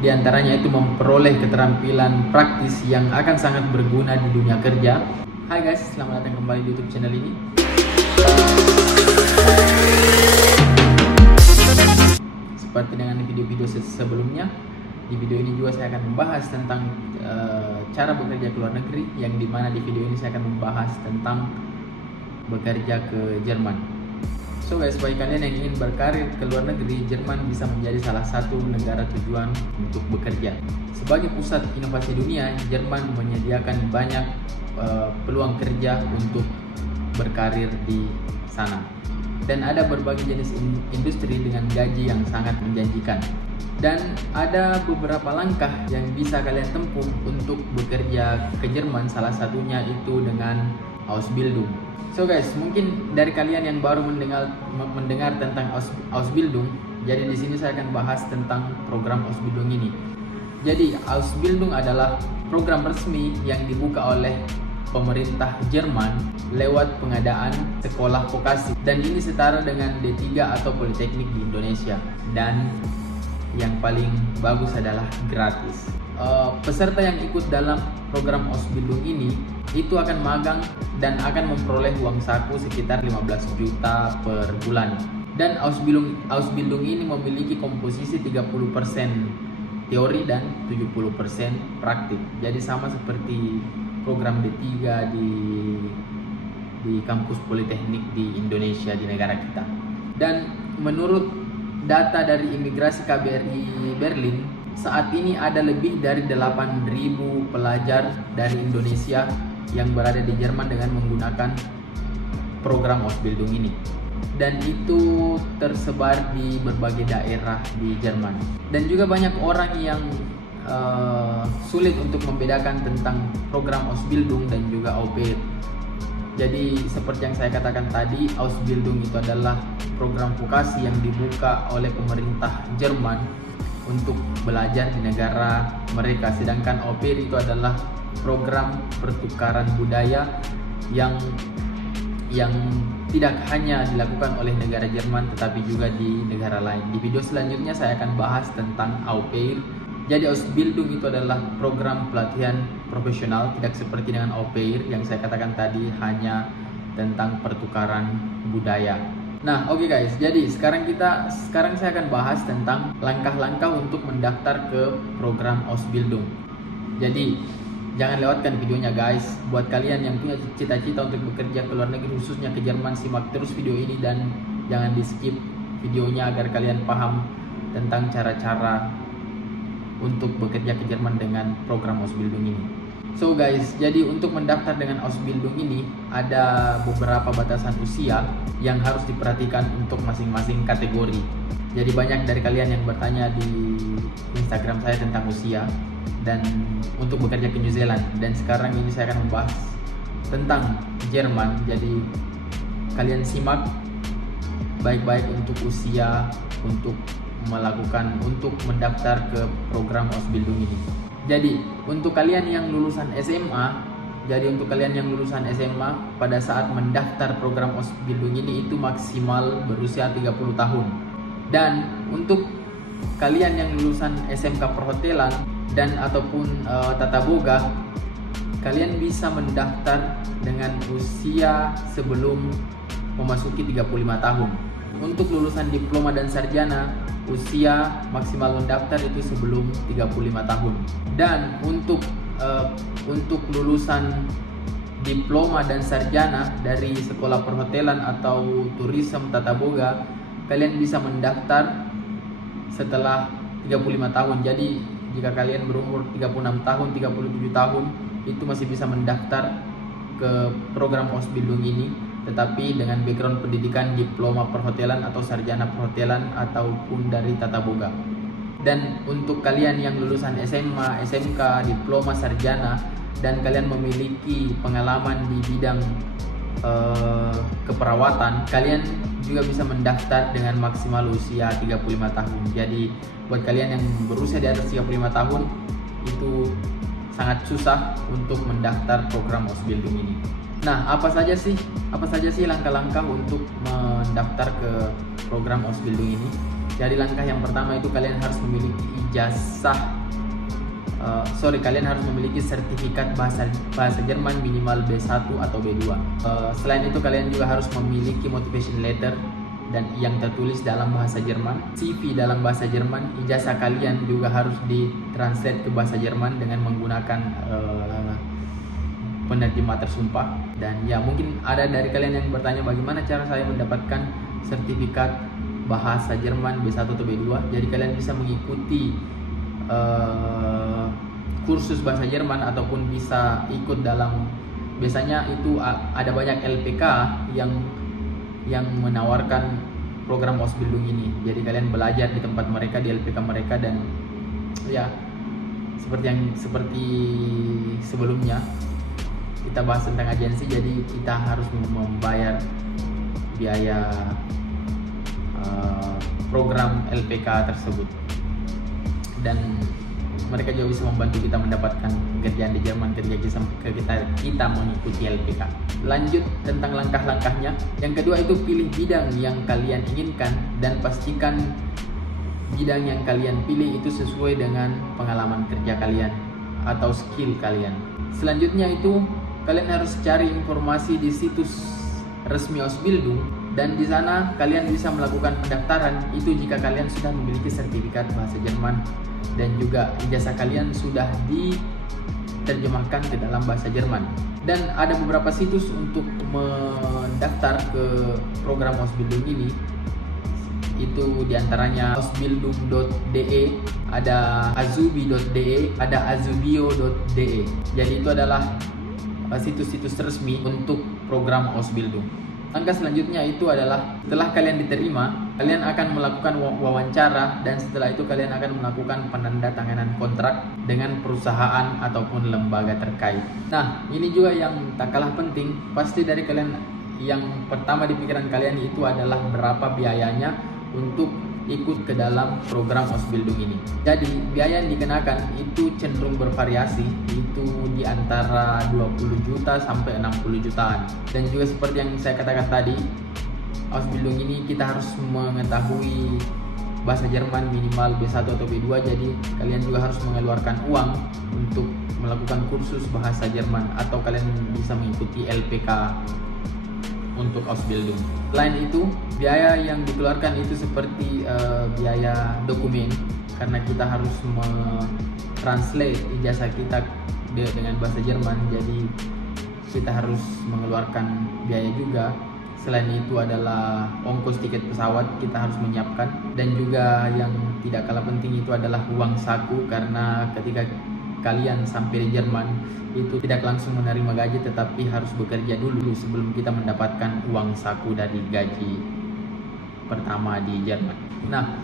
Di antaranya itu memperoleh keterampilan praktis yang akan sangat berguna di dunia kerja. Hai guys, selamat datang kembali di YouTube channel ini. Seperti dengan video-video sebelumnya, di video ini juga saya akan membahas tentang cara bekerja ke luar negeri, yang dimana di video ini saya akan membahas tentang bekerja ke Jerman. So guys, bagi kalian yang ingin berkarir ke luar negeri, Jerman bisa menjadi salah satu negara tujuan untuk bekerja. Sebagai pusat inovasi dunia, Jerman menyediakan banyak peluang kerja untuk berkarir di sana. Dan ada berbagai jenis industri dengan gaji yang sangat menjanjikan. Dan ada beberapa langkah yang bisa kalian tempuh untuk bekerja ke Jerman, salah satunya itu dengan Ausbildung. So guys, mungkin dari kalian yang baru mendengar tentang Ausbildung, jadi di sini saya akan bahas tentang program Ausbildung ini. Jadi Ausbildung adalah program resmi yang dibuka oleh pemerintah Jerman lewat pengadaan sekolah vokasi, dan ini setara dengan D3 atau Politeknik di Indonesia, dan yang paling bagus adalah gratis. Peserta yang ikut dalam program Ausbildung ini itu akan magang dan akan memperoleh uang saku sekitar 15 juta per bulan. Dan Ausbildung ini memiliki komposisi 30% teori dan 70% praktik. Jadi sama seperti program D3 di kampus Politeknik di Indonesia, di negara kita. Dan menurut data dari imigrasi KBRI Berlin, saat ini ada lebih dari 8.000 pelajar dari Indonesia yang berada di Jerman dengan menggunakan program Ausbildung ini. Dan itu tersebar di berbagai daerah di Jerman. Dan juga banyak orang yang sulit untuk membedakan tentang program Ausbildung dan juga au pair. Jadi seperti yang saya katakan tadi, Ausbildung itu adalah program vokasi yang dibuka oleh pemerintah Jerman untuk belajar di negara mereka. Sedangkan au pair itu adalah program pertukaran budaya yang tidak hanya dilakukan oleh negara Jerman tetapi juga di negara lain. Di video selanjutnya saya akan bahas tentang au pair. Jadi Ausbildung itu adalah program pelatihan profesional, tidak seperti dengan au pair yang saya katakan tadi hanya tentang pertukaran budaya. Nah, oke guys, jadi sekarang saya akan bahas tentang langkah-langkah untuk mendaftar ke program Ausbildung. Jadi jangan lewatkan videonya guys. Buat kalian yang punya cita-cita untuk bekerja ke luar negeri, khususnya ke Jerman, simak terus video ini dan jangan di skip videonya agar kalian paham tentang cara-cara untuk bekerja ke Jerman dengan program Ausbildung ini. So guys, jadi untuk mendaftar dengan Ausbildung ini ada beberapa batasan usia yang harus diperhatikan untuk masing-masing kategori. Jadi banyak dari kalian yang bertanya di Instagram saya tentang usia dan untuk bekerja ke New Zealand, dan sekarang ini saya akan membahas tentang Jerman. Jadi kalian simak baik-baik untuk usia untuk mendaftar ke program Ausbildung ini. Jadi untuk kalian yang lulusan SMA, pada saat mendaftar program Ausbildung ini itu maksimal berusia 30 tahun. Dan untuk kalian yang lulusan SMK perhotelan dan ataupun tata boga, kalian bisa mendaftar dengan usia sebelum memasuki 35 tahun. Untuk lulusan diploma dan sarjana, usia maksimal mendaftar itu sebelum 35 tahun. Dan untuk lulusan diploma dan sarjana dari sekolah perhotelan atau turisme tata boga, kalian bisa mendaftar setelah 35 tahun. Jadi jika kalian berumur 36 tahun, 37 tahun, itu masih bisa mendaftar ke program Ausbildung ini, tetapi dengan background pendidikan diploma perhotelan atau sarjana perhotelan ataupun dari tata boga. Dan untuk kalian yang lulusan SMA, SMK, diploma, sarjana, dan kalian memiliki pengalaman di bidang keperawatan, kalian juga bisa mendaftar dengan maksimal usia 35 tahun. Jadi buat kalian yang berusia di atas 35 tahun itu sangat susah untuk mendaftar program Ausbildung ini. Nah, apa saja sih langkah-langkah untuk mendaftar ke program Ausbildung ini? Jadi langkah yang pertama itu kalian harus memiliki kalian harus memiliki sertifikat bahasa Jerman minimal B1 atau B2. Selain itu kalian juga harus memiliki motivation letter dan yang tertulis dalam bahasa Jerman, CV dalam bahasa Jerman. Ijazah kalian juga harus ditranslate ke bahasa Jerman dengan menggunakan penerjemah tersumpah. Dan ya, mungkin ada dari kalian yang bertanya bagaimana cara saya mendapatkan sertifikat bahasa Jerman B1 atau B2. Jadi kalian bisa mengikuti kursus bahasa Jerman ataupun bisa ikut dalam, biasanya itu ada banyak LPK yang menawarkan program Ausbildung ini. Jadi kalian belajar di tempat mereka, di LPK mereka, dan ya seperti sebelumnya kita bahas tentang agensi. Jadi kita harus membayar biaya program LPK tersebut, dan mereka juga bisa membantu kita mendapatkan pekerjaan di Jerman ketika kita mengikuti LPK. Lanjut tentang langkah-langkahnya. Yang kedua itu pilih bidang yang kalian inginkan dan pastikan bidang yang kalian pilih itu sesuai dengan pengalaman kerja kalian atau skill kalian. Selanjutnya itu kalian harus cari informasi di situs resmi Ausbildung, dan di sana kalian bisa melakukan pendaftaran itu jika kalian sudah memiliki sertifikat bahasa Jerman dan juga ijazah kalian sudah diterjemahkan ke dalam bahasa Jerman. Dan ada beberapa situs untuk mendaftar ke program Ausbildung ini. Itu diantaranya ausbildung.de, ada azubi.de, ada azubio.de. Jadi itu adalah situs-situs resmi untuk program Ausbildung. Langkah selanjutnya itu adalah setelah kalian diterima, kalian akan melakukan wawancara, dan setelah itu kalian akan melakukan penandatanganan kontrak dengan perusahaan ataupun lembaga terkait. Nah, ini juga yang tak kalah penting. Pasti dari kalian yang pertama di pikiran kalian itu adalah berapa biayanya untuk ikut ke dalam program Ausbildung ini. Jadi biaya yang dikenakan itu cenderung bervariasi, itu di antara 20 juta sampai 60 jutaan. Dan juga seperti yang saya katakan tadi, Ausbildung ini kita harus mengetahui bahasa Jerman minimal B1 atau B2. Jadi kalian juga harus mengeluarkan uang untuk melakukan kursus bahasa Jerman, atau kalian bisa mengikuti LPK untuk Ausbildung. Selain itu, biaya yang dikeluarkan itu seperti biaya dokumen, karena kita harus translate ijazah kita dengan bahasa Jerman. Jadi kita harus mengeluarkan biaya juga. Selain itu adalah ongkos tiket pesawat kita harus menyiapkan, dan juga yang tidak kalah penting itu adalah uang saku, karena ketika kalian sampai di Jerman itu tidak langsung menerima gaji, tetapi harus bekerja dulu sebelum kita mendapatkan uang saku dari gaji pertama di Jerman. Nah,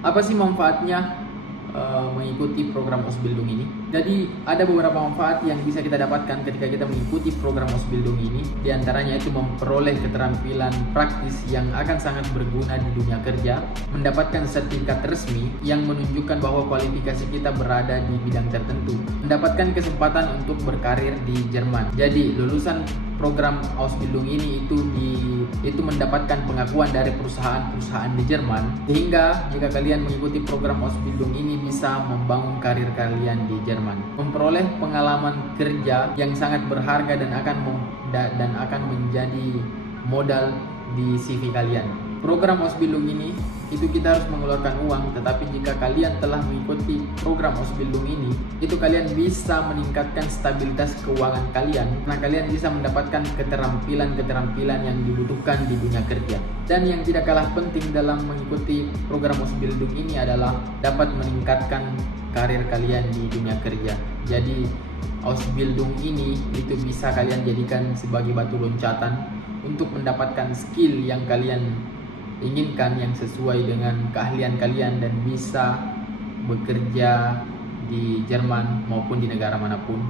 apa sih manfaatnya mengikuti program Ausbildung ini? Jadi ada beberapa manfaat yang bisa kita dapatkan ketika kita mengikuti program Ausbildung ini. Di antaranya itu memperoleh keterampilan praktis yang akan sangat berguna di dunia kerja, mendapatkan sertifikat resmi yang menunjukkan bahwa kualifikasi kita berada di bidang tertentu, mendapatkan kesempatan untuk berkarir di Jerman. Jadi lulusan program Ausbildung ini itu mendapatkan pengakuan dari perusahaan-perusahaan di Jerman, sehingga jika kalian mengikuti program Ausbildung ini bisa membangun karir kalian di Jerman, memperoleh pengalaman kerja yang sangat berharga dan akan menjadi modal di CV kalian. Program Ausbildung ini itu kita harus mengeluarkan uang, tetapi jika kalian telah mengikuti program Ausbildung ini, itu kalian bisa meningkatkan stabilitas keuangan kalian, karena kalian bisa mendapatkan keterampilan yang dibutuhkan di dunia kerja. Dan yang tidak kalah penting dalam mengikuti program Ausbildung ini adalah dapat meningkatkan karir kalian di dunia kerja. Jadi Ausbildung ini itu bisa kalian jadikan sebagai batu loncatan untuk mendapatkan skill yang kalian inginkan, yang sesuai dengan keahlian kalian, dan bisa bekerja di Jerman maupun di negara manapun.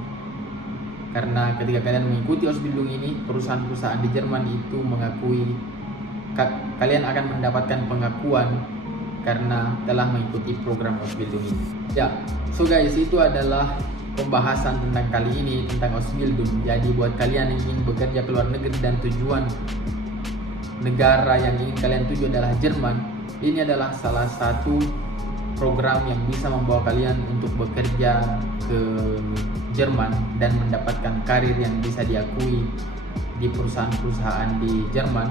Karena ketika kalian mengikuti Ausbildung ini, perusahaan-perusahaan di Jerman itu mengakui kalian akan mendapatkan pengakuan karena telah mengikuti program Ausbildung ini. Ya, so guys, itu adalah pembahasan tentang kali ini tentang Ausbildung. Jadi buat kalian yang ingin bekerja ke luar negeri dan tujuan negara yang ingin kalian tuju adalah Jerman, Ini adalah salah satu program yang bisa membawa kalian untuk bekerja ke Jerman dan mendapatkan karir yang bisa diakui di perusahaan-perusahaan di Jerman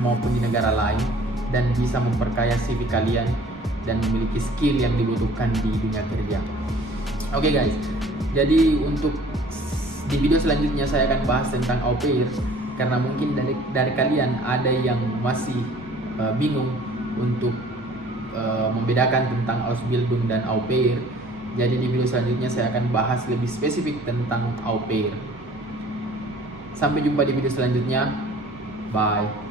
maupun di negara lain, dan bisa memperkaya CV kalian dan memiliki skill yang dibutuhkan di dunia kerja. Oke guys, jadi untuk di video selanjutnya saya akan bahas tentang au pair, karena mungkin dari kalian ada yang masih bingung untuk membedakan tentang Ausbildung dan au pair. Jadi di video selanjutnya saya akan bahas lebih spesifik tentang au pair. Sampai jumpa di video selanjutnya. Bye.